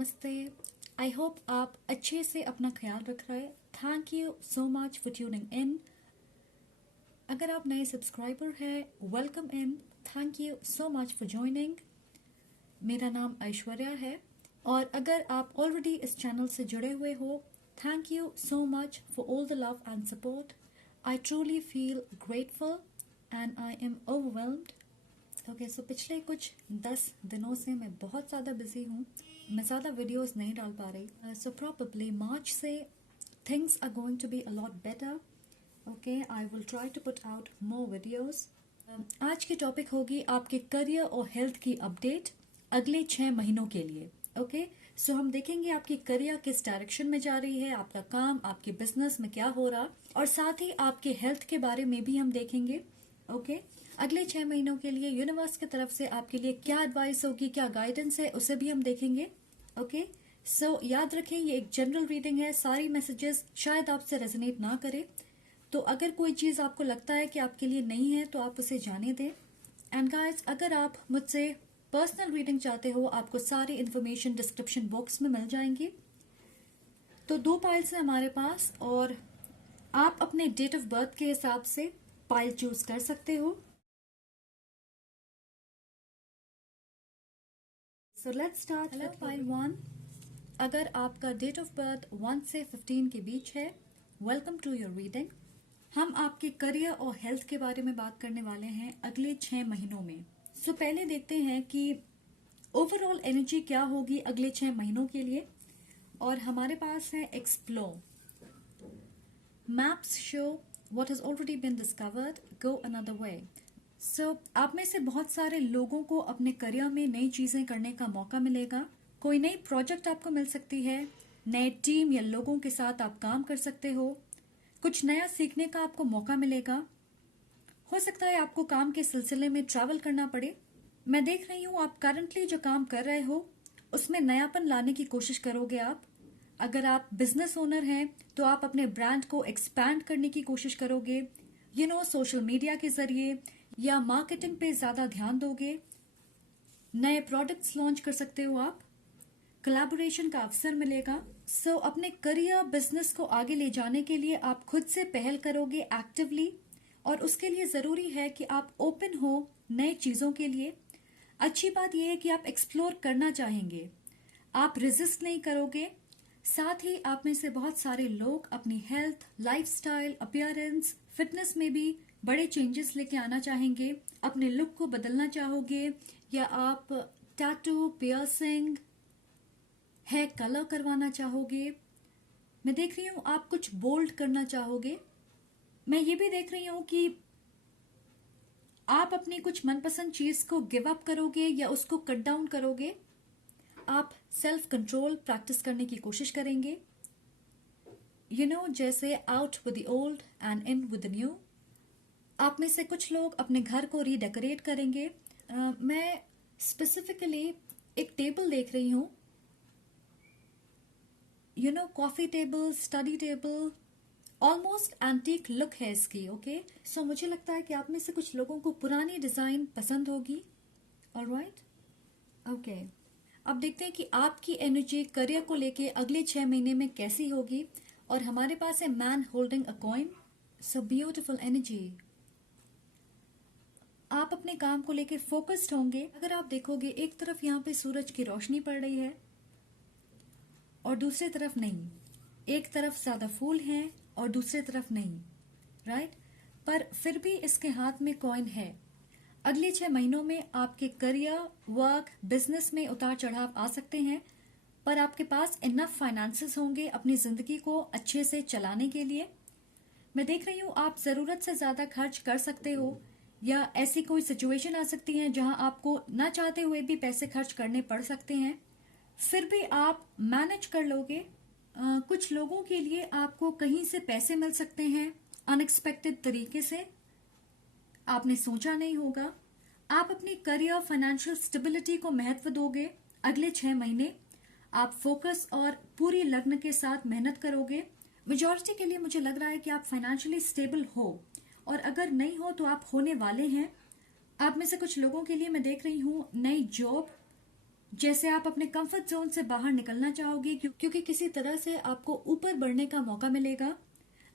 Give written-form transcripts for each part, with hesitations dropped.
नमस्ते। I hope आप अच्छे से अपना ख्याल रख रहे हैं। Thank you so much for tuning in. अगर आप नए सब्सक्राइबर हैं, welcome in. Thank you so much for joining. मेरा नाम ऐश्वर्या है और अगर आप ऑलरेडी इस चैनल से जुड़े हुए हो, thank you so much for all the love and support. I truly feel grateful and I am overwhelmed. Okay, so पिछले कुछ 10 दिनों से मैं बहुत ज़्यादा बिजी हूँ। मैं ज़्यादा वीडियोस नहीं डाल पा रही। सो प्रॉबेबली मार्च से things are going to be a lot better. Okay, I will try to put out more videos. आज की टॉपिक होगी आपके करियर और हेल्थ की अपडेट अगले 6 महीनों के लिए। ओके, सो हम देखेंगे आपकी करियर किस डायरेक्शन में जा रही है, आपका काम, आपके बिजनेस में क्या हो रहा, और साथ ही आपके हेल्थ के बारे में भी हम देखेंगे। ओके, अगले 6 महीनों के लिए यूनिवर्स की तरफ से आपके लिए क्या एडवाइस होगी, क्या गाइडेंस है, उसे भी हम देखेंगे। ओके, सो याद रखें ये एक जनरल रीडिंग है। सारी मैसेजेस शायद आपसे रेजोनेट ना करे, तो अगर कोई चीज आपको लगता है कि आपके लिए नहीं है तो आप उसे जाने दें। एंड गाइस, अगर आप मुझसे पर्सनल रीडिंग चाहते हो, आपको सारी इंफॉर्मेशन डिस्क्रिप्शन बॉक्स में मिल जाएंगी। तो 2 पाइल्स है हमारे पास और आप अपने डेट ऑफ बर्थ के हिसाब से पाइल चूज कर सकते हो। So let's start with pile 1। अगर आपका डेट ऑफ बर्थ 1 से 15 के बीच है, वेलकम टू योर रीडिंग। हम आपके करियर और हेल्थ के बारे में बात करने वाले हैं अगले 6 महीनों में। सो पहले देखते हैं कि ओवरऑल एनर्जी क्या होगी अगले 6 महीनों के लिए। और हमारे पास है explore. Maps show what has already been discovered, go another way. So आप में से बहुत सारे लोगों को अपने करियर में नई चीजें करने का मौका मिलेगा। कोई नई प्रोजेक्ट आपको मिल सकती है, नए टीम या लोगों के साथ आप काम कर सकते हो, कुछ नया सीखने का आपको मौका मिलेगा। हो सकता है आपको काम के सिलसिले में ट्रैवल करना पड़े। मैं देख रही हूँ आप करंटली जो काम कर रहे हो उसमें नयापन लाने की कोशिश करोगे आप। अगर आप बिजनेस ओनर हैं तो आप अपने ब्रांड को एक्सपैंड करने की कोशिश करोगे, सोशल मीडिया के जरिए या मार्केटिंग पे ज्यादा ध्यान दोगे। नए प्रोडक्ट्स लॉन्च कर सकते हो आप। कोलैबोरेशन का अवसर मिलेगा। सो अपने करियर बिजनेस को आगे ले जाने के लिए आप खुद से पहल करोगे एक्टिवली, और उसके लिए जरूरी है कि आप ओपन हो नए चीजों के लिए। अच्छी बात यह है कि आप एक्सप्लोर करना चाहेंगे, आप रेजिस्ट नहीं करोगे। साथ ही आप में से बहुत सारे लोग अपनी हेल्थ, लाइफस्टाइल, अपीयरेंस, फिटनेस में भी बड़े चेंजेस लेके आना चाहेंगे। अपने लुक को बदलना चाहोगे, या आप टैटू, पियर्सिंग, हेयर कलर करवाना चाहोगे। मैं देख रही हूँ आप कुछ बोल्ड करना चाहोगे। मैं ये भी देख रही हूँ कि आप अपनी कुछ मनपसंद चीज को गिव अप करोगे या उसको कट डाउन करोगे। आप सेल्फ कंट्रोल प्रैक्टिस करने की कोशिश करेंगे। जैसे out with the old and in with the new. आप में से कुछ लोग अपने घर को रीडेकोरेट करेंगे। मैं स्पेसिफिकली एक टेबल देख रही हूँ, coffee table, study table, almost antique look है इसकी। ओके, सो मुझे लगता है कि आप में से कुछ लोगों को पुरानी डिजाइन पसंद होगी। ऑलराइट, ओके, अब देखते हैं कि आपकी एनर्जी करियर को लेके अगले 6 महीने में कैसी होगी। और हमारे पास है man holding a coin. So beautiful energy. आप अपने काम को लेके फोकस्ड होंगे। अगर आप देखोगे एक तरफ यहाँ पे सूरज की रोशनी पड़ रही है और दूसरी तरफ नहीं। एक तरफ ज्यादा फूल हैं और दूसरी तरफ नहीं, राइट? पर फिर भी इसके हाथ में कॉइन है। अगले 6 महीनों में आपके करियर, वर्क, बिजनेस में उतार चढ़ाव आ सकते हैं, पर आपके पास इनफ फाइनेंसेस होंगे अपनी जिंदगी को अच्छे से चलाने के लिए। मैं देख रही हूँ आप जरूरत से ज्यादा खर्च कर सकते हो, या ऐसी कोई सिचुएशन आ सकती है जहां आपको ना चाहते हुए भी पैसे खर्च करने पड़ सकते हैं। फिर भी आप मैनेज कर लोगे। कुछ लोगों के लिए आपको कहीं से पैसे मिल सकते हैं अनएक्सपेक्टेड तरीके से, आपने सोचा नहीं होगा। आप अपनी करियर, फाइनेंशियल स्टेबिलिटी को महत्व दोगे। अगले 6 महीने आप फोकस और पूरी लगन के साथ मेहनत करोगे। मेजॉरिटी के लिए मुझे लग रहा है कि आप फाइनेंशियली स्टेबल हो, और अगर नहीं हो तो आप होने वाले हैं। आप में से कुछ लोगों के लिए मैं देख रही हूँ नई जॉब, जैसे आप अपने कंफर्ट जोन से बाहर निकलना चाहोगे, क्योंकि किसी तरह से आपको ऊपर बढ़ने का मौका मिलेगा।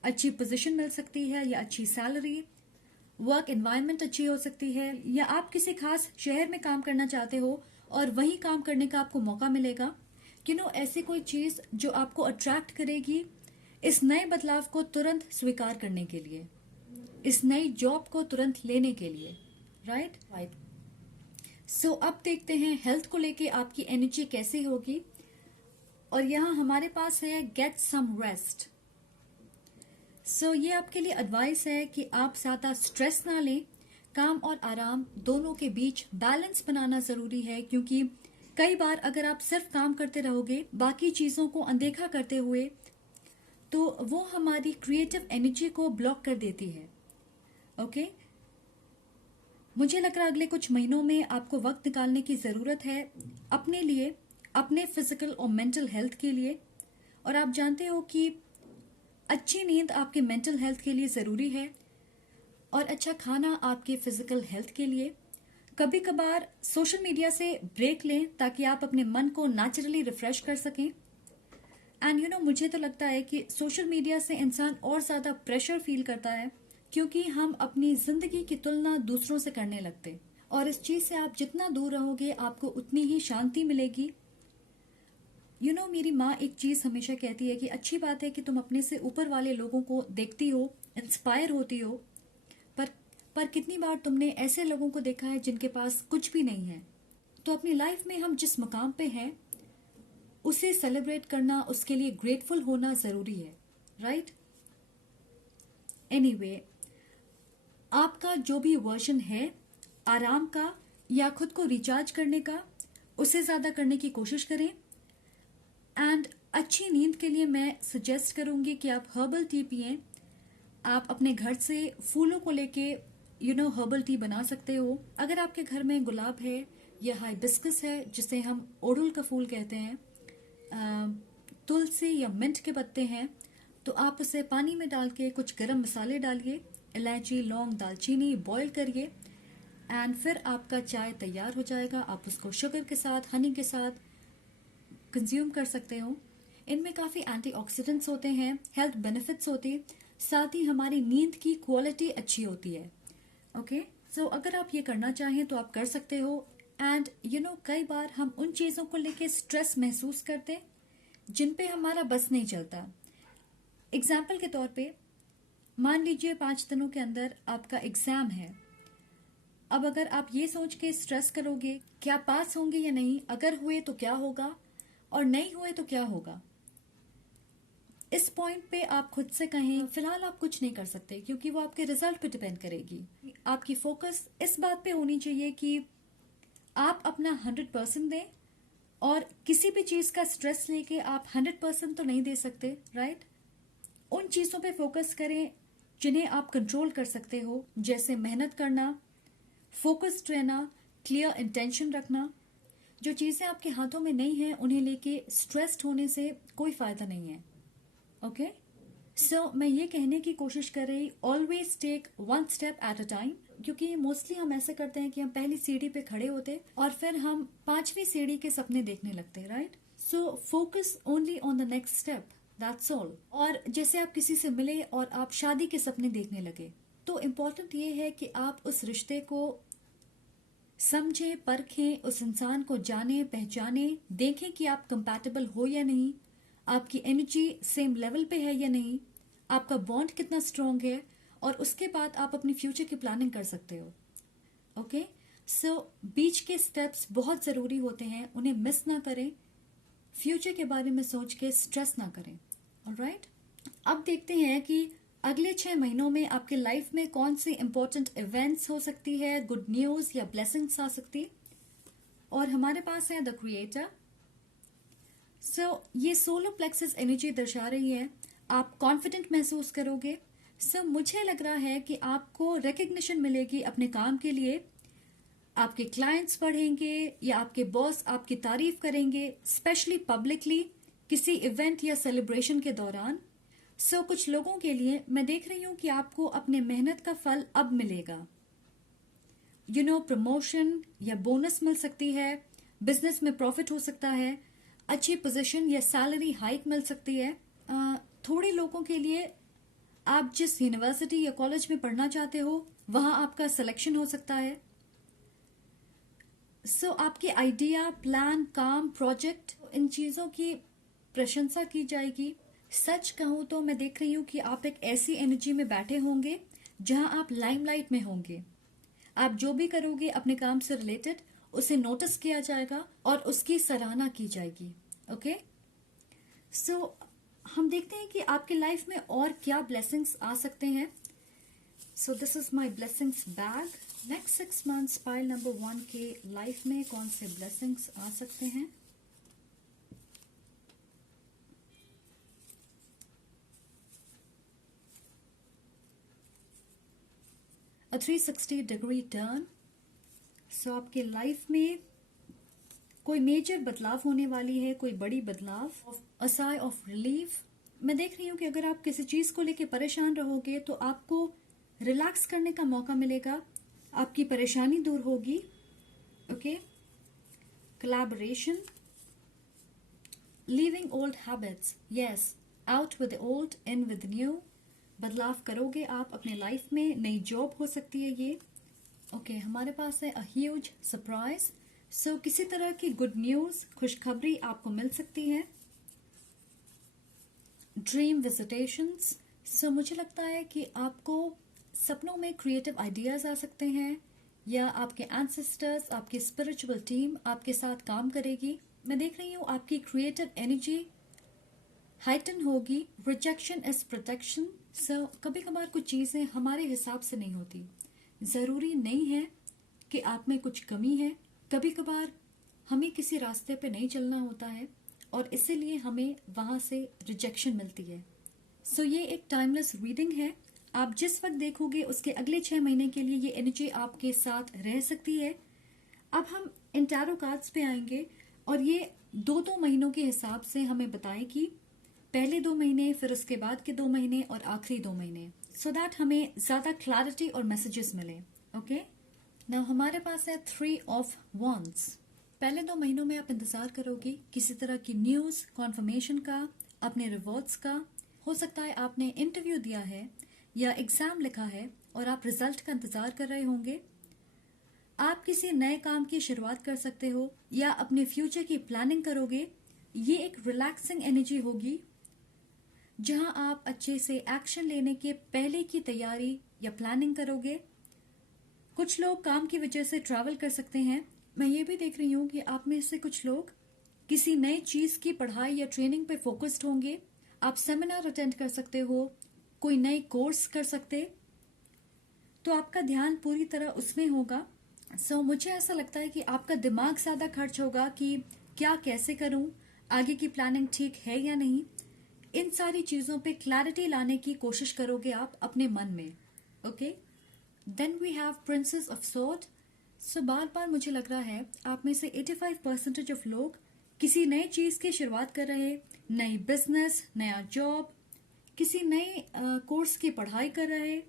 अच्छी पोजीशन मिल सकती है या अच्छी सैलरी, वर्क एनवायरनमेंट अच्छी हो सकती है, या आप किसी खास शहर में काम करना चाहते हो और वहीं काम करने का आपको मौका मिलेगा। ऐसी कोई चीज जो आपको अट्रैक्ट करेगी इस नए बदलाव को तुरंत स्वीकार करने के लिए, इस नई जॉब को तुरंत लेने के लिए। राइट। सो अब देखते हैं हेल्थ को लेके आपकी एनर्जी कैसी होगी। और यहाँ हमारे पास है गेट सम रेस्ट। सो ये आपके लिए एडवाइस है कि आप ज्यादा स्ट्रेस ना लें। काम और आराम दोनों के बीच बैलेंस बनाना जरूरी है, क्योंकि कई बार अगर आप सिर्फ काम करते रहोगे बाकी चीजों को अनदेखा करते हुए, तो वो हमारी क्रिएटिव एनर्जी को ब्लॉक कर देती है। ओके। मुझे लग रहा है अगले कुछ महीनों में आपको वक्त निकालने की जरूरत है अपने लिए, अपने फिजिकल और मेंटल हेल्थ के लिए। और आप जानते हो कि अच्छी नींद आपके मेंटल हेल्थ के लिए जरूरी है, और अच्छा खाना आपके फिजिकल हेल्थ के लिए। कभी कभार सोशल मीडिया से ब्रेक लें ताकि आप अपने मन को नेचुरली रिफ्रेश कर सकें। एंड मुझे तो लगता है कि सोशल मीडिया से इंसान और ज्यादा प्रेशर फील करता है, क्योंकि हम अपनी जिंदगी की तुलना दूसरों से करने लगते, और इस चीज से आप जितना दूर रहोगे आपको उतनी ही शांति मिलेगी। मेरी माँ एक चीज हमेशा कहती है कि अच्छी बात है कि तुम अपने से ऊपर वाले लोगों को देखती हो, इंस्पायर होती हो, पर कितनी बार तुमने ऐसे लोगों को देखा है जिनके पास कुछ भी नहीं है। तो अपनी लाइफ में हम जिस मकाम पे हैं उसे सेलिब्रेट करना, उसके लिए ग्रेटफुल होना जरूरी है। राइट। एनीवे, आपका जो भी वर्जन है आराम का या खुद को रिचार्ज करने का, उसे ज्यादा करने की कोशिश करें। एंड अच्छी नींद के लिए मैं सजेस्ट करूंगी कि आप हर्बल टी पिएं। आप अपने घर से फूलों को लेके हर्बल टी बना सकते हो। अगर आपके घर में गुलाब है या हाइबिस्कस है, जिसे हम ओडुल का फूल कहते हैं, तुलसी या मिंट के पत्ते हैं, तो आप उसे पानी में डाल के कुछ गरम मसाले डालिए, इलायची, लौंग, दालचीनी, बॉईल करिए, एंड फिर आपका चाय तैयार हो जाएगा। आप उसको शुगर के साथ, हनी के साथ कंज्यूम कर सकते हो। इनमें काफी एंटीऑक्सीडेंट्स होते हैं, हेल्थ बेनिफिट्स होते हैं, साथ ही हमारी नींद की क्वालिटी अच्छी होती है। ओके। सो अगर आप ये करना चाहें तो आप कर सकते हो। एंड कई बार हम उन चीजों को लेके स्ट्रेस महसूस करते जिन पे हमारा बस नहीं चलता। एग्जाम्पल के तौर पे मान लीजिए 5 दिनों के अंदर आपका एग्जाम है। अब अगर आप ये सोच के स्ट्रेस करोगे क्या पास होंगे या नहीं, अगर हुए तो क्या होगा और नहीं हुए तो क्या होगा, इस पॉइंट पे आप खुद से कहें फिलहाल आप कुछ नहीं कर सकते, क्योंकि वो आपके रिजल्ट पे डिपेंड करेगी। आपकी फोकस इस बात पे होनी चाहिए कि आप अपना 100% दें, और किसी भी चीज का स्ट्रेस लेके आप 100% तो नहीं दे सकते। राइट। उन चीजों पे फोकस करें जिन्हें आप कंट्रोल कर सकते हो, जैसे मेहनत करना, फोकस्ड रहना, क्लियर इंटेंशन रखना। जो चीजें आपके हाथों में नहीं है उन्हें लेके स्ट्रेस्ड होने से कोई फायदा नहीं है। ओके। सो मैं ये कहने की कोशिश कर रही, always take one step at a time, क्योंकि मोस्टली हम ऐसे करते हैं कि हम पहली सीढ़ी पे खड़े होते और फिर हम 5वीं सीढ़ी के सपने देखने लगते हैं। Right. So focus only on the next step, that's all. और जैसे आप किसी से मिले और आप शादी के सपने देखने लगे, तो इम्पोर्टेंट ये है कि आप उस रिश्ते को समझें, परखें, उस इंसान को जाने, पहचाने, देखें कि आप कंपैटिबल हो या नहीं, आपकी एनर्जी सेम लेवल पे है या नहीं, आपका बॉन्ड कितना स्ट्रांग है, और उसके बाद आप अपनी फ्यूचर की प्लानिंग कर सकते हो। ओके। सो बीच के स्टेप्स बहुत जरूरी होते हैं, उन्हें मिस ना करें, फ्यूचर के बारे में सोच के स्ट्रेस ना करें। ऑलराइट। अब देखते हैं कि अगले 6 महीनों में आपके लाइफ में कौन सी इंपॉर्टेंट इवेंट्स हो सकती है, गुड न्यूज या ब्लेसिंग्स आ सकती। और हमारे पास है द क्रिएटर। सो ये सोलर प्लेक्सस एनर्जी दर्शा रही है आप कॉन्फिडेंट महसूस करोगे। सो मुझे लग रहा है कि आपको रिकग्निशन मिलेगी अपने काम के लिए, आपके क्लाइंट्स बढ़ेंगे या आपके बॉस आपकी तारीफ करेंगे, स्पेशली पब्लिकली किसी इवेंट या सेलिब्रेशन के दौरान। सो कुछ लोगों के लिए मैं देख रही हूं कि आपको अपने मेहनत का फल अब मिलेगा। प्रमोशन या बोनस मिल सकती है, बिजनेस में प्रॉफिट हो सकता है, अच्छी पोजीशन या सैलरी हाइक मिल सकती है। थोड़े लोगों के लिए आप जिस यूनिवर्सिटी या कॉलेज में पढ़ना चाहते हो वहां आपका सिलेक्शन हो सकता है। सो आपके आइडिया, प्लान, काम, प्रोजेक्ट, इन चीजों की प्रशंसा की जाएगी। सच कहूं तो मैं देख रही हूं कि आप एक ऐसी एनर्जी में बैठे होंगे जहां आप लाइमलाइट में होंगे। आप जो भी करोगे अपने काम से रिलेटेड उसे नोटिस किया जाएगा और उसकी सराहना की जाएगी। ओके, सो हम देखते हैं कि आपकी लाइफ में और क्या ब्लेसिंग्स आ सकते हैं। So this is my blessings bag. Next 6 months pile number 1 के लाइफ में कौन से ब्लेसिंग्स आ सकते हैं। A 360 degree turn. सो आपके लाइफ में कोई मेजर बदलाव होने वाली है, कोई बड़ी बदलाव। अ साई ऑफ रिलीफ। मैं देख रही हूं कि अगर आप किसी चीज को लेकर परेशान रहोगे तो आपको रिलैक्स करने का मौका मिलेगा, आपकी परेशानी दूर होगी। Okay, collaboration. Leaving old habits, yes, out with old, in with new. बदलाव करोगे आप अपने लाइफ में, नई जॉब हो सकती है ये। ओके, हमारे पास है अ ह्यूज सरप्राइज। सो किसी तरह की गुड न्यूज, खुशखबरी आपको मिल सकती है। ड्रीम विजिटेशंस। सो मुझे लगता है कि आपको सपनों में क्रिएटिव आइडियाज आ सकते हैं या आपके एंसेस्टर्स, आपकी स्पिरिचुअल टीम आपके साथ काम करेगी। मैं देख रही हूँ आपकी क्रिएटिव एनर्जी हाइटन होगी। Rejection is protection. सो कभी कभार कुछ चीजें हमारे हिसाब से नहीं होती। जरूरी नहीं है कि आप में कुछ कमी है। कभी कभार हमें किसी रास्ते पे नहीं चलना होता है और इसीलिए हमें वहां से रिजेक्शन मिलती है। सो ये एक टाइमलेस रीडिंग है। आप जिस वक्त देखोगे उसके अगले 6 महीने के लिए ये एनर्जी आपके साथ रह सकती है। अब हम इन टैरो कार्ड्स पे आएंगे और ये 2-2 महीनों के हिसाब से हमें बताएगी, पहले 2 महीने, फिर उसके बाद के 2 महीने और आखिरी 2 महीने, सो दैट हमें ज्यादा क्लैरिटी और मैसेजेस मिले। ओके, नाउ हमारे पास है 3 ऑफ wands। पहले 2 महीनों में आप इंतजार करोगी किसी तरह की न्यूज, कॉन्फर्मेशन का, अपने रिवॉर्ड्स का। हो सकता है आपने इंटरव्यू दिया है या एग्जाम लिखा है और आप रिजल्ट का इंतजार कर रहे होंगे। आप किसी नए काम की शुरुआत कर सकते हो या अपने फ्यूचर की प्लानिंग करोगे। ये एक रिलैक्सिंग एनर्जी होगी जहां आप अच्छे से एक्शन लेने के पहले की तैयारी या प्लानिंग करोगे। कुछ लोग काम की वजह से ट्रैवल कर सकते हैं। मैं ये भी देख रही हूँ कि आप में से कुछ लोग किसी नई चीज की पढ़ाई या ट्रेनिंग पे फोकस्ड होंगे। आप सेमिनार अटेंड कर सकते हो, कोई नई कोर्स कर सकते, तो आपका ध्यान पूरी तरह उसमें होगा। सो मुझे ऐसा लगता है कि आपका दिमाग ज्यादा खर्च होगा कि क्या कैसे करूं, आगे की प्लानिंग ठीक है या नहीं। इन सारी चीजों पे क्लैरिटी लाने की कोशिश करोगे आप अपने मन में। Okay, then we have princess of sword. So बार बार मुझे लग रहा है आप में से 85% ऑफ लोग किसी नई चीज की शुरुआत कर रहे, नई बिजनेस, नया जॉब, किसी नए कोर्स की पढ़ाई कर रहे,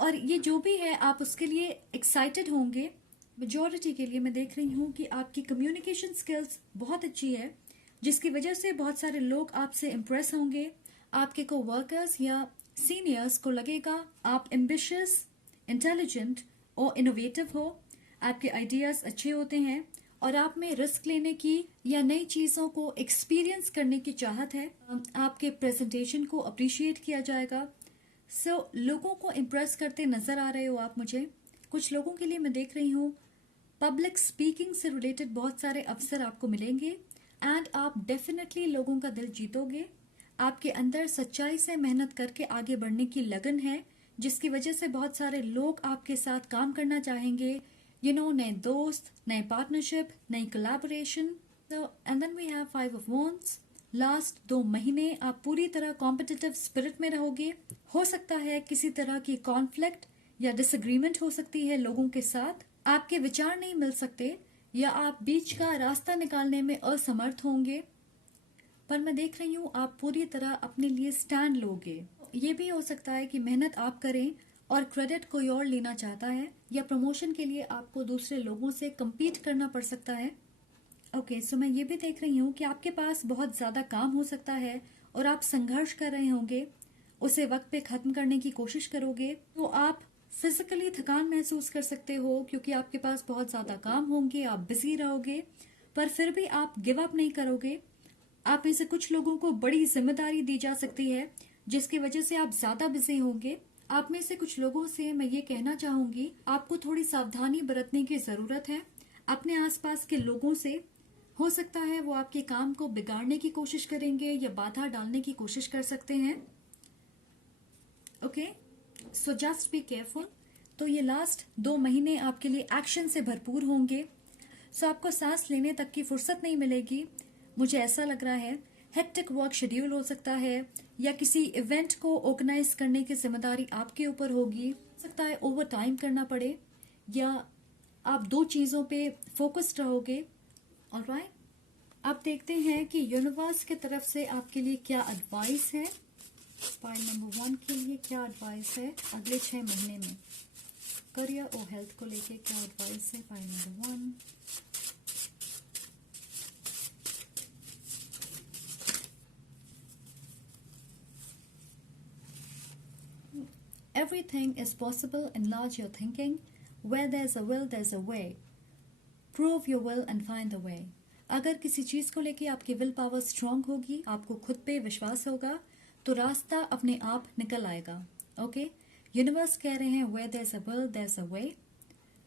और ये जो भी है आप उसके लिए एक्साइटेड होंगे। मेजॉरिटी के लिए मैं देख रही हूँ कि आपकी कम्युनिकेशन स्किल्स बहुत अच्छी है, जिसकी वजह से बहुत सारे लोग आपसे इम्प्रेस होंगे। आपके को वर्कर्स या सीनियर्स को लगेगा आप एम्बिशियस, इंटेलिजेंट और इनोवेटिव हो। आपके आइडियाज अच्छे होते हैं और आप में रिस्क लेने की या नई चीजों को एक्सपीरियंस करने की चाहत है। आपके प्रेजेंटेशन को अप्रिशिएट किया जाएगा। सो लोगों को इम्प्रेस करते नजर आ रहे हो आप मुझे। कुछ लोगों के लिए मैं देख रही हूँ पब्लिक स्पीकिंग से रिलेटेड बहुत सारे अवसर आपको मिलेंगे एंड आप डेफिनेटली लोगों का दिल जीतोगे। आपके अंदर सच्चाई से मेहनत करके आगे बढ़ने की लगन है, जिसकी वजह से बहुत सारे लोग आपके साथ काम करना चाहेंगे। नए दोस्त, नए पार्टनरशिप, नई collaboration. And then we have 5 of wands। Last 2 महीने आप पूरी तरह कॉम्पिटिटिव स्पिरिट में रहोगे। हो सकता है किसी तरह की कॉन्फ्लिक्ट या डिसएग्रीमेंट हो सकती है लोगों के साथ। आपके विचार नहीं मिल सकते या आप बीच का रास्ता निकालने में असमर्थ होंगे, पर मैं देख रही हूँ आप पूरी तरह अपने लिए स्टैंड लोगे। ये भी हो सकता है कि मेहनत आप करें और क्रेडिट कोई और लेना चाहता है, या प्रमोशन के लिए आपको दूसरे लोगों से कम्पीट करना पड़ सकता है। ओके, सो मैं ये भी देख रही हूँ कि आपके पास बहुत ज़्यादा काम हो सकता है और आप संघर्ष कर रहे होंगे, उसे वक्त पे ख़त्म करने की कोशिश करोगे, तो आप फिजिकली थकान महसूस कर सकते हो क्योंकि आपके पास बहुत ज़्यादा काम होंगे, आप बिजी रहोगे, पर फिर भी आप गिव अप नहीं करोगे। आप में से कुछ लोगों को बड़ी जिम्मेदारी दी जा सकती है जिसकी वजह से आप ज़्यादा बिजी होंगे। आप में से कुछ लोगों से मैं ये कहना चाहूंगी, आपको थोड़ी सावधानी बरतने की ज़रूरत है अपने आसपास के लोगों से। हो सकता है वो आपके काम को बिगाड़ने की कोशिश करेंगे या बाधा डालने की कोशिश कर सकते हैं। Okay, so just be careful. तो ये लास्ट 2 महीने आपके लिए एक्शन से भरपूर होंगे। सो आपको सांस लेने तक की फुर्सत नहीं मिलेगी, मुझे ऐसा लग रहा है। हेक्टिक वर्क शेड्यूल हो सकता है या किसी इवेंट को ऑर्गेनाइज करने की जिम्मेदारी आपके ऊपर होगी। हो सकता है ओवर टाइम करना पड़े या आप 2 चीज़ों पे फोकस्ड रहोगे। ऑलराइट, अब देखते हैं कि यूनिवर्स की तरफ से आपके लिए क्या एडवाइस है। पाइल नंबर 1 के लिए क्या एडवाइस है अगले 6 महीने में, करियर और हेल्थ को लेके क्या एडवाइस है। Pile number 1, everything is possible, enlarge your thinking, where there's a will there's a way, prove your will and find the way। अगर किसी चीज को लेके आपकी विल पावर स्ट्रांग होगी, आपको खुद पे विश्वास होगा, तो रास्ता अपने आप निकल आएगा। ओके, यूनिवर्स कह रहे हैं where there's a will there's a way,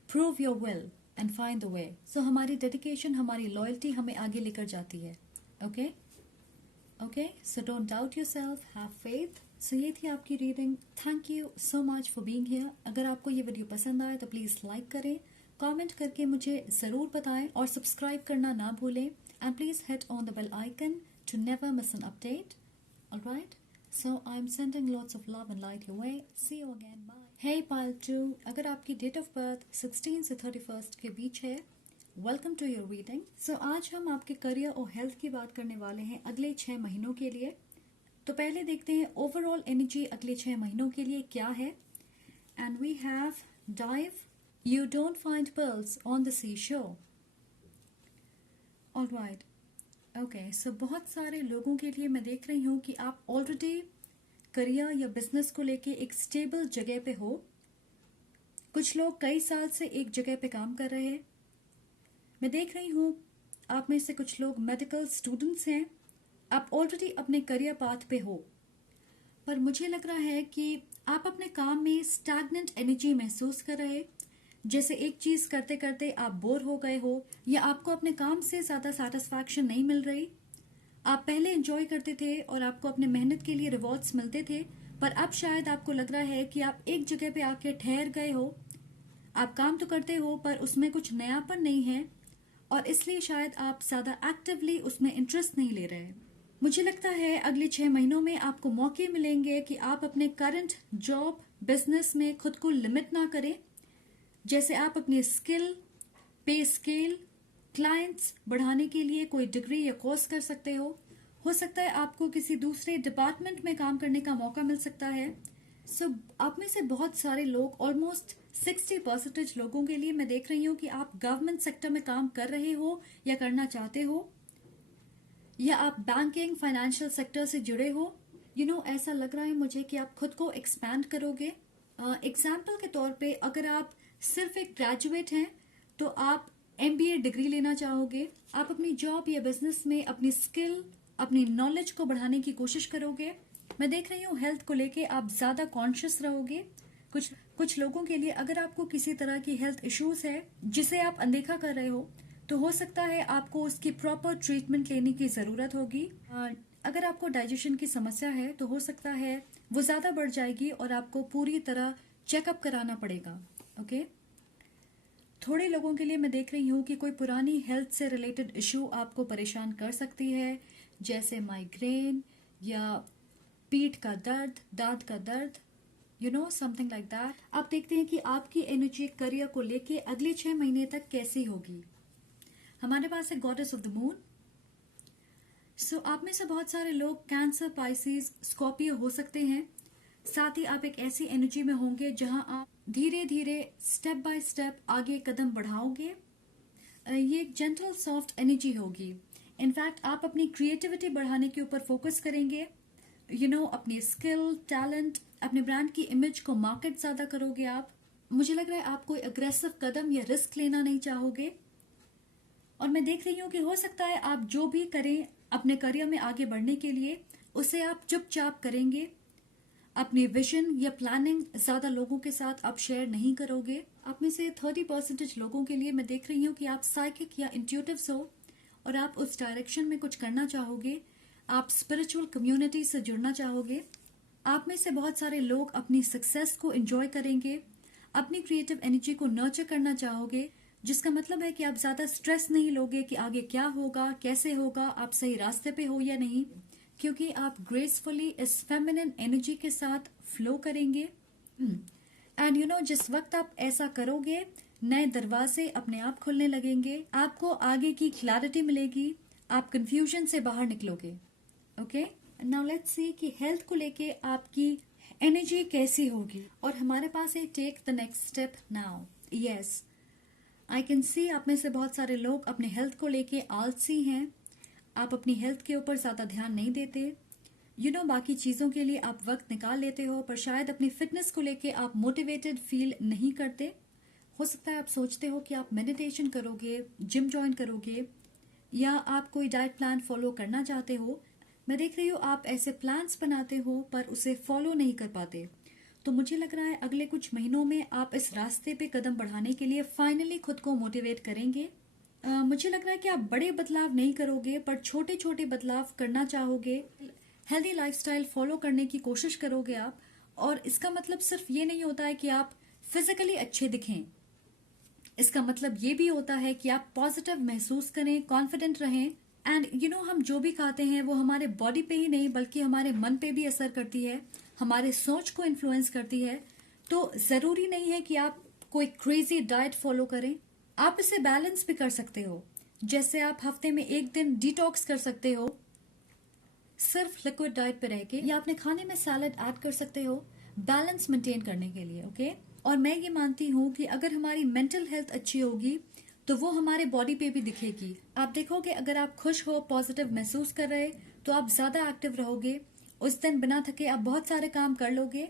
prove your will and find the way। सो हमारी डेडिकेशन, हमारी लॉयल्टी हमें आगे लेकर जाती है। Okay okay, so don't doubt yourself, have faith. So ये थी आपकी reading. Thank you so much for being here. अगर आपको ये वीडियो पसंद आए तो प्लीज़ लाइक करें, कमेंट करके मुझे ज़रूर बताएं और सब्सक्राइब करना ना भूलें। And please hit on the bell icon to never miss an update. Alright, so I am sending lots of love and light your way. See you again, bye. Hey pile 2, अगर आपकी date of birth 16 से 31 के बीच है, welcome to your reading. सो आज हम आपके career और health की बात करने वाले हैं अगले 6 महीनों के लिए। तो पहले देखते हैं ओवरऑल एनर्जी अगले 6 महीनों के लिए क्या है। And we have dive, you don't find pearls on the sea shore. Alright, okay, सो बहुत सारे लोगों के लिए मैं देख रही हूँ कि आप ऑलरेडी करियर या बिजनेस को लेके एक स्टेबल जगह पे हो। कुछ लोग कई साल से एक जगह पे काम कर रहे हैं। मैं देख रही हूँ आप में से कुछ लोग मेडिकल स्टूडेंट्स हैं, आप ऑलरेडी अपने करियर पाथ पे हो, पर मुझे लग रहा है कि आप अपने काम में स्टैग्नेंट एनर्जी महसूस कर रहे, जैसे एक चीज करते करते आप बोर हो गए हो या आपको अपने काम से ज्यादा सेटिस्फैक्शन नहीं मिल रही। आप पहले एंजॉय करते थे और आपको अपने मेहनत के लिए रिवॉर्ड्स मिलते थे, पर अब शायद आपको लग रहा है कि आप एक जगह पे आके ठहर गए हो। आप काम तो करते हो पर उसमें कुछ नयापन नहीं है और इसलिए शायद आप ज्यादा एक्टिवली उसमें इंटरेस्ट नहीं ले रहे। मुझे लगता है अगले 6 महीनों में आपको मौके मिलेंगे कि आप अपने करंट जॉब बिजनेस में खुद को लिमिट ना करें। जैसे आप अपनी स्किल, पे स्केल, क्लाइंट्स बढ़ाने के लिए कोई डिग्री या कोर्स कर सकते हो सकता है आपको किसी दूसरे डिपार्टमेंट में काम करने का मौका मिल सकता है। सो आप में से बहुत सारे लोग, ऑलमोस्ट 60% लोगों के लिए मैं देख रही हूँ कि आप गवर्नमेंट सेक्टर में काम कर रहे हो या करना चाहते हो, या आप बैंकिंग फाइनेंशियल सेक्टर से जुड़े हो। ऐसा लग रहा है मुझे कि आप खुद को एक्सपैंड करोगे। एग्जाम्पल के तौर पे अगर आप सिर्फ एक ग्रेजुएट हैं तो आप MBA डिग्री लेना चाहोगे। आप अपनी जॉब या बिजनेस में अपनी स्किल, अपनी नॉलेज को बढ़ाने की कोशिश करोगे। मैं देख रही हूँ हेल्थ को लेके आप ज्यादा कॉन्शियस रहोगे। कुछ लोगों के लिए अगर आपको किसी तरह की हेल्थ इश्यूज है जिसे आप अनदेखा कर रहे हो, तो हो सकता है आपको उसकी प्रॉपर ट्रीटमेंट लेने की जरूरत होगी। अगर आपको डाइजेशन की समस्या है तो हो सकता है वो ज्यादा बढ़ जाएगी और आपको पूरी तरह चेकअप कराना पड़ेगा। ओके, थोड़े लोगों के लिए मैं देख रही हूँ कि कोई पुरानी हेल्थ से रिलेटेड इश्यू आपको परेशान कर सकती है, जैसे माइग्रेन या पीठ का दर्द, दांत का दर्द, समथिंग लाइक दैट। आप देखते हैं कि आपकी एनर्जी करियर को लेके अगले 6 महीने तक कैसी होगी। हमारे पास है गॉडेस ऑफ द मून। सो आप में से बहुत सारे लोग कैंसर, पाइसिस, स्कॉर्पियो हो सकते हैं। साथ ही आप एक ऐसी एनर्जी में होंगे जहां आप धीरे धीरे स्टेप बाय स्टेप आगे कदम बढ़ाओगे। ये एक जेंटल सॉफ्ट एनर्जी होगी। इनफैक्ट आप अपनी क्रिएटिविटी बढ़ाने के ऊपर फोकस करेंगे। अपनी स्किल, टैलेंट, अपने ब्रांड की इमेज को मार्केट ज्यादा करोगे आप। मुझे लग रहा है आप कोई अग्रेसिव कदम या रिस्क लेना नहीं चाहोगे। और मैं देख रही हूँ कि हो सकता है आप जो भी करें अपने करियर में आगे बढ़ने के लिए, उसे आप चुपचाप करेंगे। अपनी विजन या प्लानिंग ज्यादा लोगों के साथ आप शेयर नहीं करोगे। आप में से 30% लोगों के लिए मैं देख रही हूँ कि आप साइकिक या इंट्यूटिव हो और आप उस डायरेक्शन में कुछ करना चाहोगे। आप स्पिरिचुअल कम्युनिटी से जुड़ना चाहोगे। आप में से बहुत सारे लोग अपनी सक्सेस को एंजॉय करेंगे, अपनी क्रिएटिव एनर्जी को नर्चर करना चाहोगे, जिसका मतलब है कि आप ज्यादा स्ट्रेस नहीं लोगे कि आगे क्या होगा, कैसे होगा, आप सही रास्ते पे हो या नहीं, क्योंकि आप ग्रेसफुली इस फेमिनिन एनर्जी के साथ फ्लो करेंगे। एंड जिस वक्त आप ऐसा करोगे, नए दरवाजे अपने आप खुलने लगेंगे, आपको आगे की क्लैरिटी मिलेगी, आप कंफ्यूजन से बाहर निकलोगे। ओके, नाउ लेट्स सी कि हेल्थ को लेके आपकी एनर्जी कैसी होगी। और हमारे पास है take the next step now. Yes, I can see आप में से बहुत सारे लोग अपने हेल्थ को लेके आलसी हैं। आप अपनी हेल्थ के ऊपर ज्यादा ध्यान नहीं देते। बाकी चीजों के लिए आप वक्त निकाल लेते हो, पर शायद अपनी फिटनेस को लेके आप मोटिवेटेड फील नहीं करते। हो सकता है आप सोचते हो कि आप मेडिटेशन करोगे, जिम ज्वाइन करोगे, या आप कोई डाइट प्लान फॉलो करना चाहते हो। मैं देख रही हूँ आप ऐसे प्लान्स बनाते हो पर उसे फॉलो नहीं कर पाते। तो मुझे लग रहा है अगले कुछ महीनों में आप इस रास्ते पे कदम बढ़ाने के लिए फाइनली खुद को मोटिवेट करेंगे। मुझे लग रहा है कि आप बड़े बदलाव नहीं करोगे, पर छोटे छोटे बदलाव करना चाहोगे। हेल्दी लाइफस्टाइल फॉलो करने की कोशिश करोगे आप। और इसका मतलब सिर्फ ये नहीं होता है कि आप फिजिकली अच्छे दिखें। इसका मतलब ये भी होता है कि आप पॉजिटिव महसूस करें, कॉन्फिडेंट रहें। एंड हम जो भी खाते हैं वो हमारे बॉडी पे ही नहीं बल्कि हमारे मन पे भी असर करती है, हमारे सोच को इन्फ्लुएंस करती है। तो जरूरी नहीं है कि आप कोई क्रेजी डाइट फॉलो करें। आप इसे बैलेंस भी कर सकते हो। जैसे आप हफ्ते में एक दिन डिटॉक्स कर सकते हो सिर्फ लिक्विड डाइट पे रह के, या अपने खाने में सैलड ऐड कर सकते हो बैलेंस मेंटेन करने के लिए। ओके, और मैं ये मानती हूँ कि अगर हमारी मेंटल हेल्थ अच्छी होगी तो वो हमारे बॉडी पे भी दिखेगी। आप देखोगे अगर आप खुश हो, पॉजिटिव महसूस कर रहे, तो आप ज्यादा एक्टिव रहोगे। उस दिन बिना थके आप बहुत सारे काम कर लोगे,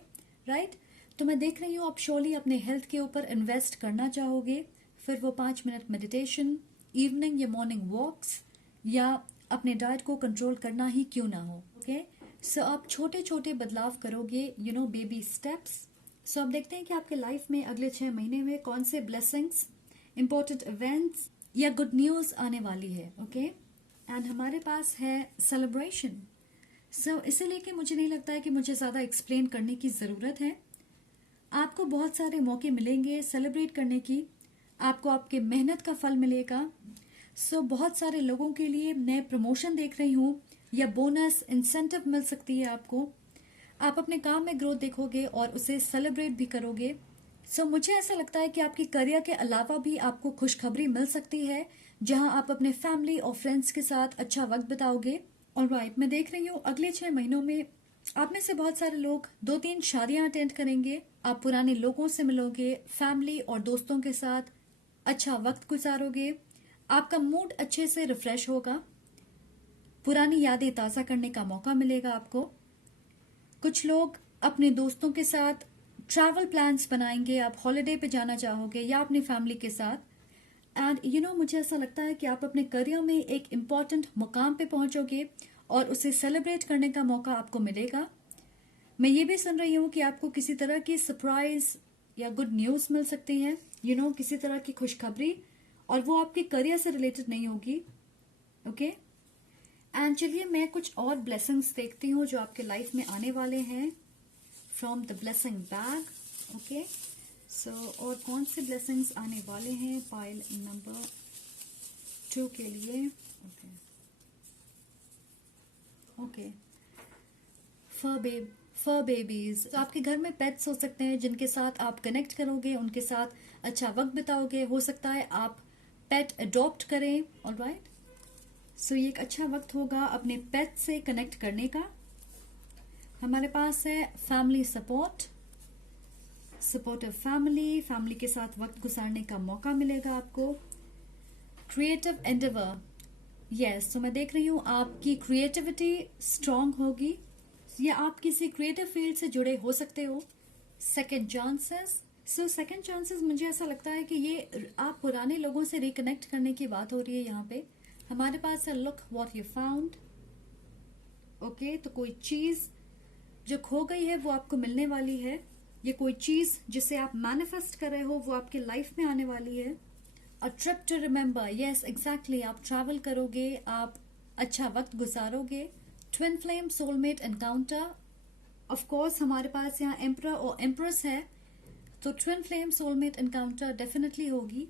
राइट। तो मैं देख रही हूँ आप श्योरली अपने हेल्थ के ऊपर इन्वेस्ट करना चाहोगे। फिर वो 5 मिनट मेडिटेशन, इवनिंग या मॉर्निंग वॉक्स, या अपने डाइट को कंट्रोल करना ही क्यों ना हो। ओके, सो आप छोटे छोटे बदलाव करोगे, बेबी स्टेप्स। सो अब देखते हैं कि आपके लाइफ में अगले 6 महीने में कौन से ब्लेसिंग्स, इंपॉर्टेंट इवेंट्स या गुड न्यूज आने वाली है। ओके, एंड हमारे पास है सेलिब्रेशन। सो इसे लेके मुझे नहीं लगता है कि मुझे ज्यादा एक्सप्लेन करने की जरूरत है। आपको बहुत सारे मौके मिलेंगे सेलिब्रेट करने की, आपको आपके मेहनत का फल मिलेगा। सो बहुत सारे लोगों के लिए मैं प्रमोशन देख रही हूँ, या बोनस इंसेंटिव मिल सकती है आपको। आप अपने काम में ग्रोथ देखोगे और उसे सेलिब्रेट भी करोगे। सो मुझे ऐसा लगता है कि आपकी करियर के अलावा भी आपको खुशखबरी मिल सकती है, जहां आप अपने फैमिली और फ्रेंड्स के साथ अच्छा वक्त बिताओगे। ऑलराइट, मैं देख रही हूँ अगले 6 महीनों में आप में से बहुत सारे लोग 2-3 शादियां अटेंड करेंगे। आप पुराने लोगों से मिलोगे, फैमिली और दोस्तों के साथ अच्छा वक्त गुजारोगे। आपका मूड अच्छे से रिफ्रेश होगा, पुरानी यादें ताज़ा करने का मौका मिलेगा आपको। कुछ लोग अपने दोस्तों के साथ ट्रैवल प्लान्स बनाएंगे, आप हॉलिडे पे जाना चाहोगे या अपनी फैमिली के साथ। एंड मुझे ऐसा लगता है कि आप अपने करियर में एक इम्पॉर्टेंट मुकाम पे पहुंचोगे और उसे सेलिब्रेट करने का मौका आपको मिलेगा। मैं ये भी सुन रही हूँ कि आपको किसी तरह की सरप्राइज या गुड न्यूज मिल सकती है, किसी तरह की खुशखबरी, और वो आपके करियर से रिलेटेड नहीं होगी। ओके, एंड चलिए मैं कुछ और ब्लेसिंग्स देखती हूँ जो आपके लाइफ में आने वाले हैं from the blessing bag. Okay, so और कौन से ब्लेसिंग्स आने वाले हैं पाइल नंबर 2 के लिए। ओके, फर बेबीज। तो आपके घर में पेट्स हो सकते हैं जिनके साथ आप कनेक्ट करोगे, उनके साथ अच्छा वक्त बिताओगे। हो सकता है आप पेट अडॉप्ट करें। ऑलराइट, सो ये एक अच्छा वक्त होगा अपने पेट से कनेक्ट करने का। हमारे पास है फैमिली सपोर्ट, सपोर्टिव फैमिली के साथ वक्त गुजारने का मौका मिलेगा आपको। क्रिएटिव एंडेवर, यस, तो मैं देख रही हूँ आपकी क्रिएटिविटी स्ट्रांग होगी या आप किसी क्रिएटिव फील्ड से जुड़े हो सकते हो। Second chances, so second chances मुझे ऐसा लगता है कि ये आप पुराने लोगों से रिकनेक्ट करने की बात हो रही है। यहाँ पे हमारे पास है look what you found. Okay, तो कोई चीज जो खो गई है वो आपको मिलने वाली है। ये कोई चीज जिसे आप मैनिफेस्ट कर रहे हो वो आपके लाइफ में आने वाली है। A trip to remember, yes exactly, आप ट्रैवल करोगे, आप अच्छा वक्त गुजारोगे। Twin flame soulmate encounter, of course हमारे पास यहाँ एम्परर और एम्प्रेस है, तो twin flame soulmate encounter definitely होगी।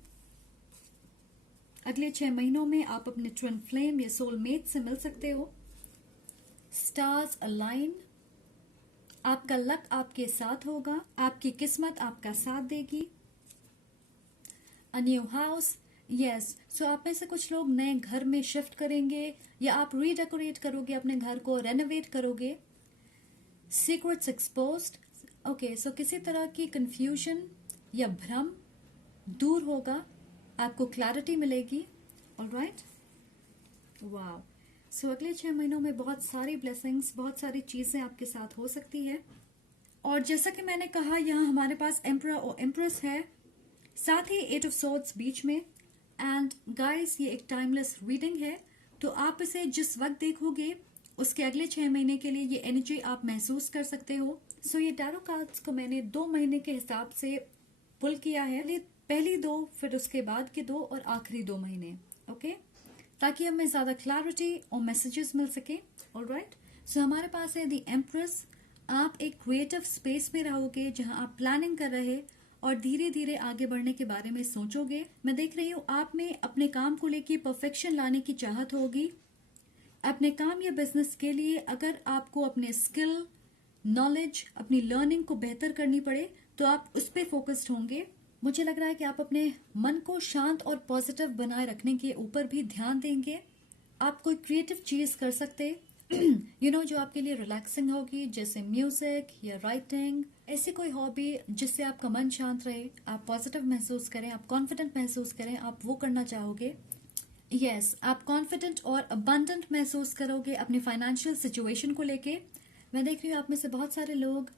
अगले 6 महीनों में आप अपने ट्विन फ्लेम या सोलमेट से मिल सकते हो। स्टार्स अलाइन, आपका लक आपके साथ होगा, आपकी किस्मत आपका साथ देगी। अ न्यू हाउस, यस, सो आप में से कुछ लोग नए घर में शिफ्ट करेंगे या आप रीडेकोरेट करोगे, अपने घर को रेनोवेट करोगे। सीक्रेट्स एक्सपोज्ड, ओके, सो किसी तरह की कंफ्यूजन या भ्रम दूर होगा, आपको क्लैरिटी मिलेगी। ऑलराइट, वाओ, सो अगले 6 महीनों में बहुत सारी ब्लेसिंग्स, बहुत सारी चीजें आपके साथ हो सकती है। और जैसा कि मैंने कहा, यहाँ हमारे पास एम्परर और एम्प्रेस है, साथ ही 8 ऑफ सोर्ड्स बीच में। एंड गाइस, ये एक टाइमलेस रीडिंग है, तो आप इसे जिस वक्त देखोगे उसके अगले 6 महीने के लिए ये एनर्जी आप महसूस कर सकते हो। सो ये टैरो कार्ड्स को मैंने 2 महीने के हिसाब से पुल किया है, पहली 2, फिर उसके बाद के 2 और आखिरी 2 महीने, ओके, ताकि हमें ज्यादा क्लैरिटी और मैसेजेस मिल सके। ऑलराइट, सो हमारे पास है द एम्प्रेस। आप एक क्रिएटिव स्पेस में रहोगे जहां आप प्लानिंग कर रहे और धीरे धीरे आगे बढ़ने के बारे में सोचोगे। मैं देख रही हूँ आप में अपने काम को लेकर परफेक्शन लाने की चाहत होगी। अपने काम या बिजनेस के लिए अगर आपको अपने स्किल, नॉलेज, अपनी लर्निंग को बेहतर करनी पड़े तो आप उस पर फोकस्ड होंगे। मुझे लग रहा है कि आप अपने मन को शांत और पॉजिटिव बनाए रखने के ऊपर भी ध्यान देंगे। आप कोई क्रिएटिव चीज कर सकते जो आपके लिए रिलैक्सिंग होगी, जैसे म्यूजिक या राइटिंग, ऐसी कोई हॉबी जिससे आपका मन शांत रहे, आप पॉजिटिव महसूस करें, आप कॉन्फिडेंट महसूस करें, आप वो करना चाहोगे। यस, आप कॉन्फिडेंट और अबंडेंट महसूस करोगे अपनी फाइनेंशियल सिचुएशन को लेके। मैं देख रही हूँ आप में से बहुत सारे लोग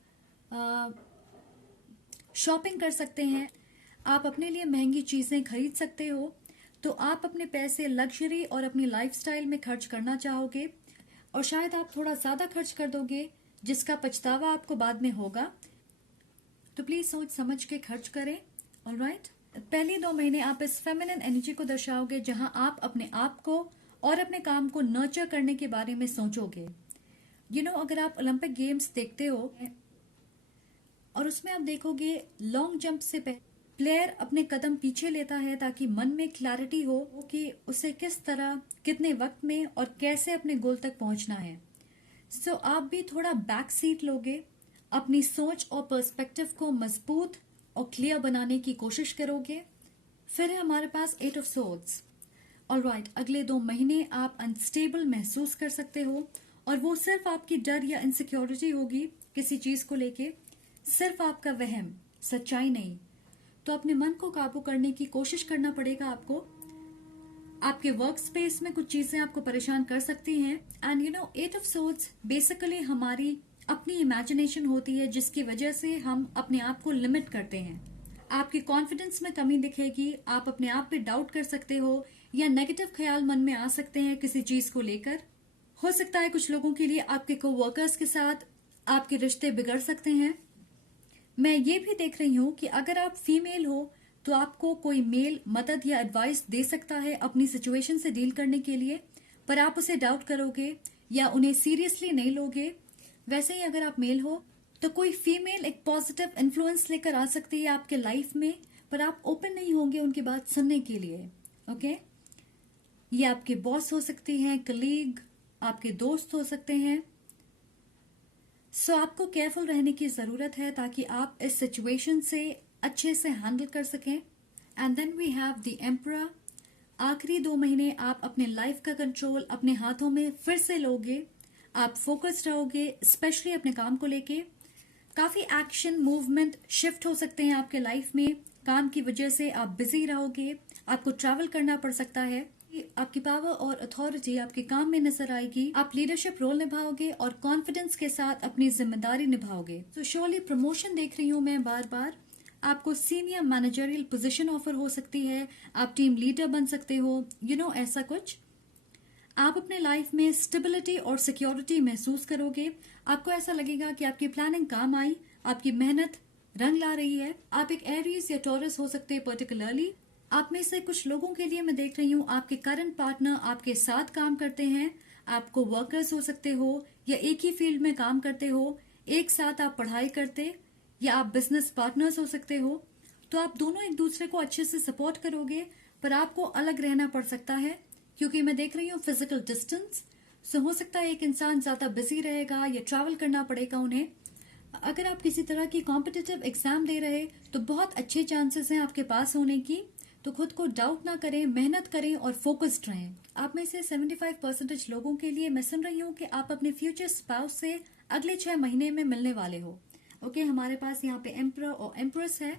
शॉपिंग कर सकते हैं, आप अपने लिए महंगी चीजें खरीद सकते हो, तो आप अपने पैसे लग्जरी और अपनी लाइफस्टाइल में खर्च करना चाहोगे और शायद आप थोड़ा ज्यादा खर्च कर दोगे जिसका पछतावा आपको बाद में होगा, तो प्लीज सोच समझ के खर्च करें। ऑलराइट, पहले 2 महीने आप इस फेमिनिन एनर्जी को दर्शाओगे जहां आप अपने आप को और अपने काम को नर्चर करने के बारे में सोचोगे। अगर आप ओलंपिक गेम्स देखते हो और उसमें आप देखोगे लॉन्ग जंप से पहले प्लेयर अपने कदम पीछे लेता है ताकि मन में क्लैरिटी हो कि उसे किस तरह, कितने वक्त में और कैसे अपने गोल तक पहुंचना है। सो आप भी थोड़ा बैक सीट लोगे, अपनी सोच और पर्सपेक्टिव को मजबूत और क्लियर बनाने की कोशिश करोगे। फिर है हमारे पास 8 ऑफ सोर्ड्स। ऑलराइट, अगले 2 महीने आप अनस्टेबल महसूस कर सकते हो और वो सिर्फ आपकी डर या इनसिक्योरिटी होगी किसी चीज को लेके, सिर्फ आपका वहम, सच्चाई नहीं। तो अपने मन को काबू करने की कोशिश करना पड़ेगा आपको। आपके वर्क स्पेस में कुछ चीजें आपको परेशान कर सकती हैं। एंड 8 ऑफ सोर्ड्स बेसिकली हमारी अपनी इमेजिनेशन होती है जिसकी वजह से हम अपने आप को लिमिट करते हैं। आपकी कॉन्फिडेंस में कमी दिखेगी, आप अपने आप पे डाउट कर सकते हो या नेगेटिव ख्याल मन में आ सकते हैं किसी चीज को लेकर। हो सकता है कुछ लोगों के लिए आपके कोवर्कर्स के साथ आपके रिश्ते बिगड़ सकते हैं। मैं ये भी देख रही हूँ कि अगर आप फीमेल हो तो आपको कोई मेल मदद या एडवाइस दे सकता है अपनी सिचुएशन से डील करने के लिए, पर आप उसे डाउट करोगे या उन्हें सीरियसली नहीं लोगे। वैसे ही अगर आप मेल हो तो कोई फीमेल एक पॉजिटिव इन्फ्लुएंस लेकर आ सकती है आपके लाइफ में, पर आप ओपन नहीं होंगे उनकी बात सुनने के लिए। ओके, ये आपके बॉस हो सकती हैं, कलीग, आपके दोस्त हो सकते हैं। सो आपको केयरफुल रहने की जरूरत है ताकि आप इस सिचुएशन से अच्छे से हैंडल कर सकें। And then we have the emperor. आखिरी 2 महीने आप अपने लाइफ का कंट्रोल अपने हाथों में फिर से लोगे, आप फोकस्ड रहोगे, स्पेशली अपने काम को लेके। काफी एक्शन, मूवमेंट, शिफ्ट हो सकते हैं आपके लाइफ में, काम की वजह से आप बिजी रहोगे, आपको ट्रैवल करना पड़ सकता है। आपकी पावर और अथॉरिटी आपके काम में नजर आएगी। आप लीडरशिप रोल निभाओगे और कॉन्फिडेंस के साथ अपनी जिम्मेदारी निभाओगे। तो श्योरली प्रमोशन देख रही हूँ मैं बार बार। आपको सीनियर मैनेजरियल पोजीशन ऑफर हो सकती है। आप टीम लीडर बन सकते हो, ऐसा कुछ। आप अपने लाइफ में स्टेबिलिटी और सिक्योरिटी महसूस करोगे। आपको ऐसा लगेगा कि आपकी प्लानिंग काम आई, आपकी मेहनत रंग ला रही है। आप एक एरीज या टॉरस हो सकते हैं पर्टिकुलरली। आप में से कुछ लोगों के लिए मैं देख रही हूँ आपके करंट पार्टनर आपके साथ काम करते हैं। आपको वर्कर्स हो सकते हो या एक ही फील्ड में काम करते हो, एक साथ आप पढ़ाई करते, या आप बिजनेस पार्टनर्स हो सकते हो। तो आप दोनों एक दूसरे को अच्छे से सपोर्ट करोगे, पर आपको अलग रहना पड़ सकता है क्योंकि मैं देख रही हूँ फिजिकल डिस्टेंस। सो हो सकता है एक इंसान ज्यादा बिजी रहेगा या ट्रैवल करना पड़ेगा उन्हें। अगर आप किसी तरह की कॉम्पिटिटिव एग्जाम दे रहे तो बहुत अच्छे चांसेस हैं आपके पास होने की। तो खुद को डाउट ना करें, मेहनत करें और फोकस्ड रहें। आप में से 75% लोगों के लिए मैं सुन रही हूँ कि आप अपने फ्यूचर स्पाउस से अगले 6 महीने में मिलने वाले हो। ओके, हमारे पास यहाँ पे एम्परर और एम्प्रेस है,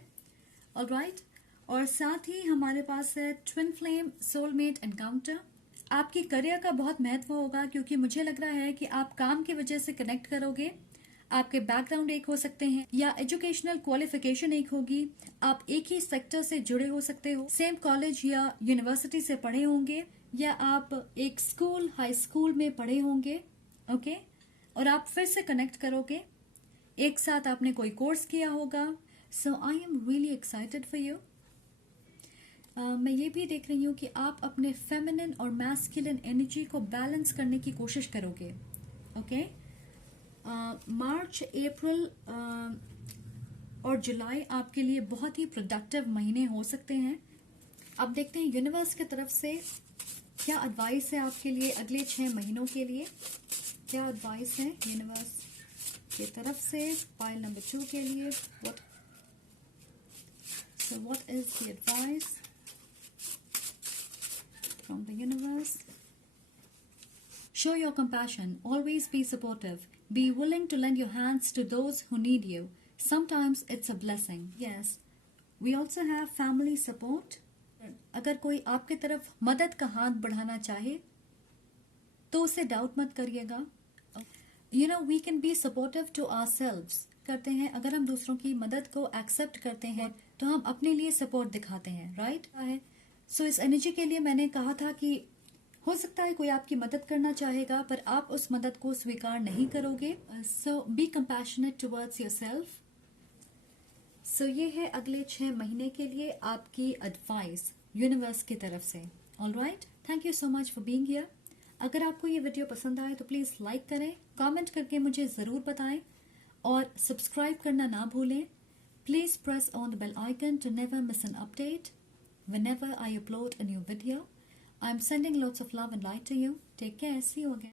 ऑलराइट। और साथ ही हमारे पास है ट्विन फ्लेम, सोलमेट, एनकाउंटर। आपकी करियर का बहुत महत्व होगा क्योंकि मुझे लग रहा है कि आप काम की वजह से कनेक्ट करोगे। आपके बैकग्राउंड एक हो सकते हैं या एजुकेशनल क्वालिफिकेशन एक होगी। आप एक ही सेक्टर से जुड़े हो सकते हो, सेम कॉलेज या यूनिवर्सिटी से पढ़े होंगे, या आप एक स्कूल, हाई स्कूल में पढ़े होंगे। ओके, और आप फिर से कनेक्ट करोगे। एक साथ आपने कोई कोर्स किया होगा। So I am really excited for you. मैं ये भी देख रही हूँ कि आप अपने फेमिनिन और मैस्कुलिन एनर्जी को बैलेंस करने की कोशिश करोगे। ओके, मार्च, अप्रैल और जुलाई आपके लिए बहुत ही प्रोडक्टिव महीने हो सकते हैं। अब देखते हैं यूनिवर्स की तरफ से क्या एडवाइस है आपके लिए अगले 6 महीनों के लिए। क्या एडवाइस है यूनिवर्स की तरफ से पाइल नंबर 2 के लिए। What is the advice from the universe? Show your compassion. Always be supportive. Be willing to lend your hands to those who need you. Sometimes it's a blessing. Yes. We also have family support. अगर कोई आपके तरफ मदद का हाथ बढ़ाना चाहे तो उसे डाउट मत करिएगा। We can be supportive to ourselves. करते हैं, अगर हम दूसरों की मदद को एक्सेप्ट करते हैं तो हम अपने लिए सपोर्ट दिखाते हैं, राइट? सो इस एनर्जी के लिए मैंने कहा था कि हो सकता है कोई आपकी मदद करना चाहेगा पर आप उस मदद को स्वीकार नहीं करोगे। सो बी कंपैशनेट टुवर्ड्स योरसेल्फ। सो ये है अगले 6 महीने के लिए आपकी एडवाइस यूनिवर्स की तरफ से। Alright, thank you so much for being here. अगर आपको ये वीडियो पसंद आए तो प्लीज लाइक करें, कमेंट करके मुझे जरूर बताएं और सब्सक्राइब करना ना भूलें। Please press on the bell icon to never miss an update whenever I upload a new video. I'm sending lots of love and light to you. Take care. See you again.